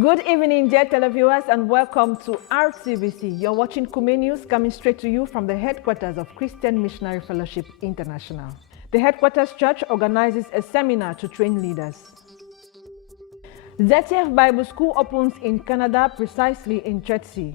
Good evening, dear televiewers, and welcome to RTVC. You're watching Koume News coming straight to you from the headquarters of Christian Missionary Fellowship International. The headquarters church organizes a seminar to train leaders. ZTF Bible School opens in Canada, precisely in Chelsea.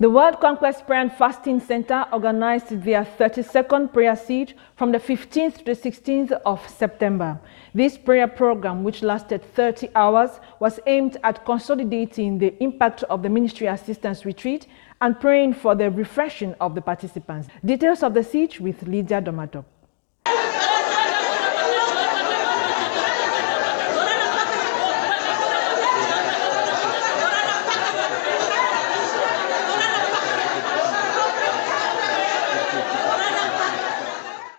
The World Conquest Prayer and Fasting Center organized their 32nd prayer siege from the 15th to the 16th of September. This prayer program, which lasted 30 hours, was aimed at consolidating the impact of the ministry assistance retreat and praying for the refreshing of the participants. Details of the siege with Lydia Domato.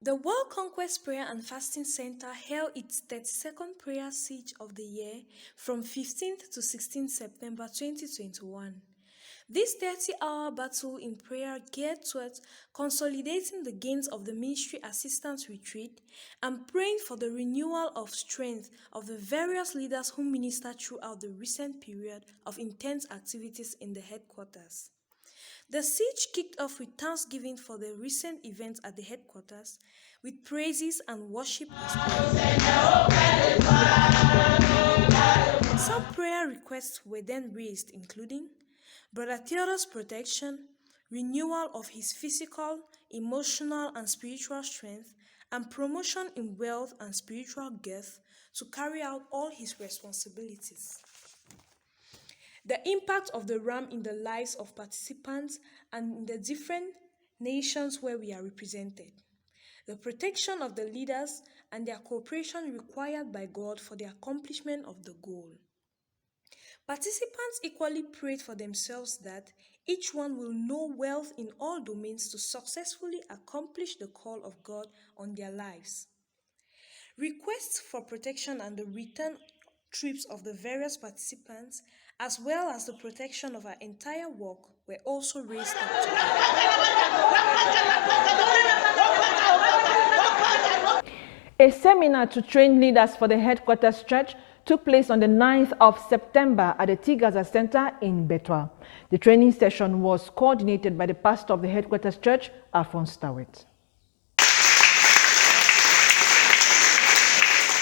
The World Conquest Prayer and Fasting Center held its 32nd prayer siege of the year from 15th to 16th September 2021. This 30-hour battle in prayer geared towards consolidating the gains of the ministry assistance retreat and praying for the renewal of strength of the various leaders who ministered throughout the recent period of intense activities in the headquarters. The siege kicked off with thanksgiving for the recent events at the headquarters, with praises and worship as well. Some prayer requests were then raised, including Brother Theodore's protection, renewal of his physical, emotional, and spiritual strength, and promotion in wealth and spiritual girth to carry out all his responsibilities. The impact of the RAM in the lives of participants and in the different nations where we are represented. The protection of the leaders and their cooperation required by God for the accomplishment of the goal. Participants equally prayed for themselves that each one will know wealth in all domains to successfully accomplish the call of God on their lives. Requests for protection and the return trips of the various participants, as well as the protection of our entire work, were also raised up to God. A seminar to train leaders for the headquarters church took place on the 9th of September at the Tigaza Center in Betwa. The training session was coordinated by the pastor of the headquarters church, Alphonse Tawet.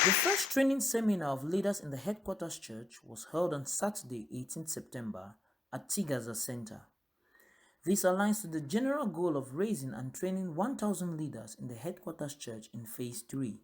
The first training seminar of leaders in the headquarters church was held on Saturday, 18 September at Tigaza Center. This aligns to the general goal of raising and training 1,000 leaders in the headquarters church in Phase 3.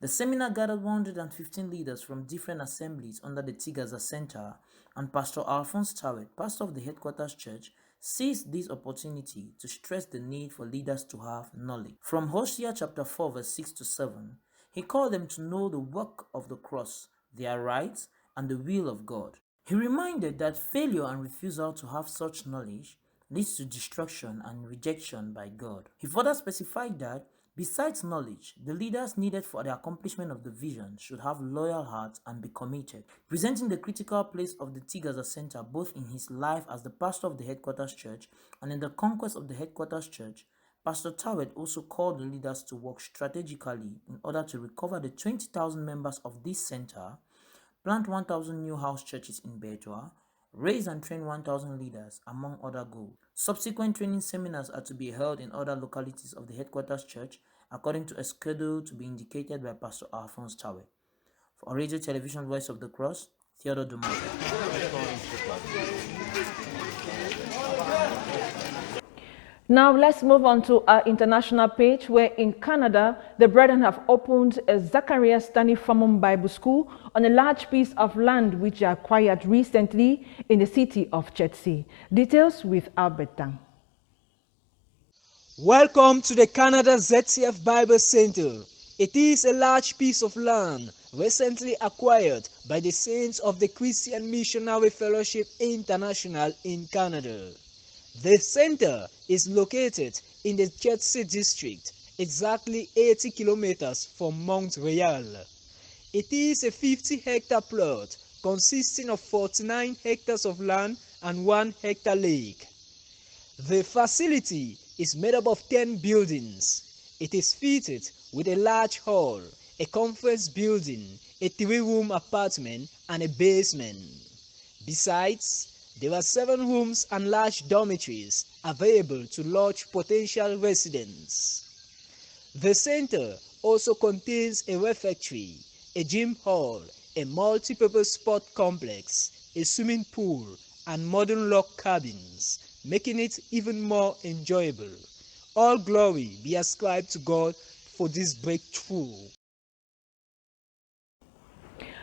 The seminar gathered 115 leaders from different assemblies under the Tigaza Center, and Pastor Alphonse Tawet, pastor of the headquarters church, seized this opportunity to stress the need for leaders to have knowledge. From Hosea chapter 4 verse 6 to 7, he called them to know the work of the cross, their rights, and the will of God. He reminded that failure and refusal to have such knowledge leads to destruction and rejection by God. He further specified that, besides knowledge, the leaders needed for the accomplishment of the vision should have loyal hearts and be committed. Presenting the critical place of the Tigaza Center both in his life as the pastor of the headquarters church and in the conquest of the headquarters church, Pastor Tawet also called the leaders to work strategically in order to recover the 20,000 members of this center, plant 1,000 new house churches in Betwa, raise and train 1,000 leaders, among other goals. Subsequent training seminars are to be held in other localities of the headquarters church according to a schedule to be indicated by Pastor Alphonse Tawet. For Radio Television Voice of the Cross, Theodore Dumas. Now let's move on to our international page, where in Canada, the brethren have opened a Zacharias Stanley Famum Bible School on a large piece of land which they acquired recently in the city of Chelsea. Details with Albert Tang. Welcome to the Canada ZTF Bible Center. It is a large piece of land recently acquired by the Saints of the Christian Missionary Fellowship International in Canada. The center is located in the Chelsea district, exactly 80 kilometers from Montreal. It is a 50-hectare plot consisting of 49 hectares of land and 1 hectare lake. The facility is made up of 10 buildings. It is fitted with a large hall, a conference building, a 3-room apartment, and a basement. Besides, there are 7 rooms and large dormitories available to lodge potential residents. The center also contains a refectory, a gym hall, a multi-purpose sport complex, a swimming pool, and modern log cabins, making it even more enjoyable. All glory be ascribed to God for this breakthrough.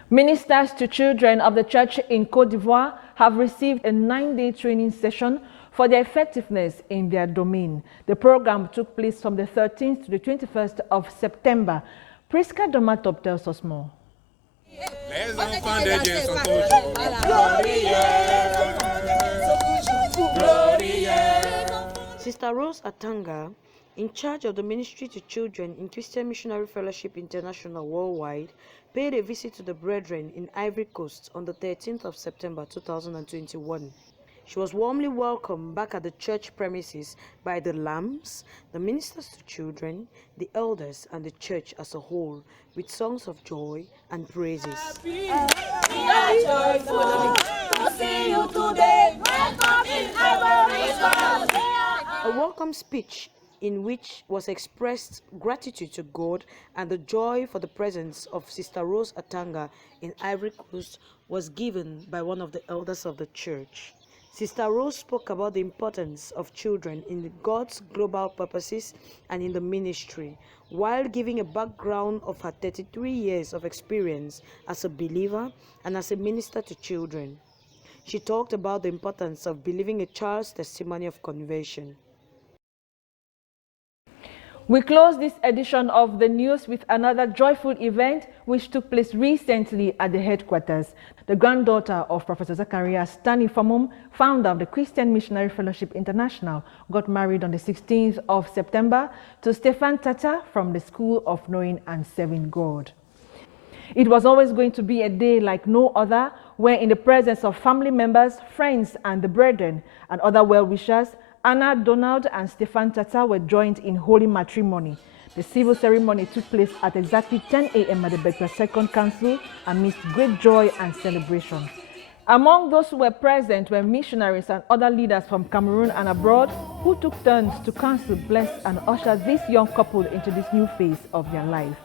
Ministers to children of the church in Côte d'Ivoire have received a 9-day training session for their effectiveness in their domain. The program took place from the 13th to the 21st of September. Priska Domatop tells us more. Les enfants de Dieu sont glorieux. Sister Rose Atanga, in charge of the Ministry to Children in Christian Missionary Fellowship International Worldwide, paid a visit to the brethren in Ivory Coast on the 13th of September 2021. She was warmly welcomed back at the church premises by the lambs, the ministers to children, the elders, and the church as a whole, with songs of joy and praises. We are joyful to see you today. Welcome in Ivory Coast. A welcome speech in which was expressed gratitude to God and the joy for the presence of Sister Rose Atanga in Ivory Coast was given by one of the elders of the church. Sister Rose spoke about the importance of children in God's global purposes and in the ministry, while giving a background of her 33 years of experience as a believer and as a minister to children. She talked about the importance of believing a child's testimony of conversion. We close this edition of the news with another joyful event which took place recently at the headquarters. The granddaughter of Professor Zachariah Stanley Famum, founder of the Christian Missionary Fellowship International, got married on the 16th of September to Stefan Tata from the School of Knowing and Serving God. It was always going to be a day like no other, where in the presence of family members, friends, and the brethren and other well-wishers, Anna Donald and Stefan Tata were joined in holy matrimony. The civil ceremony took place at exactly 10 a.m. at the Bector Second Council amidst great joy and celebration. Among those who were present were missionaries and other leaders from Cameroon and abroad who took turns to counsel, bless, and usher this young couple into this new phase of their life.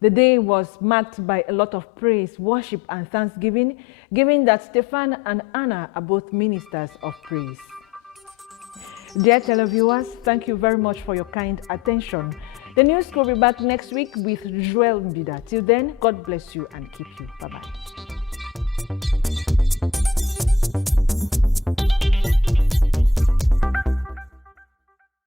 The day was marked by a lot of praise, worship, and thanksgiving, given that Stefan and Anna are both ministers of praise. Dear televiewers, thank you very much for your kind attention. The news will be back next week with Joel Mbida. Till then, God bless you and keep you. Bye-bye.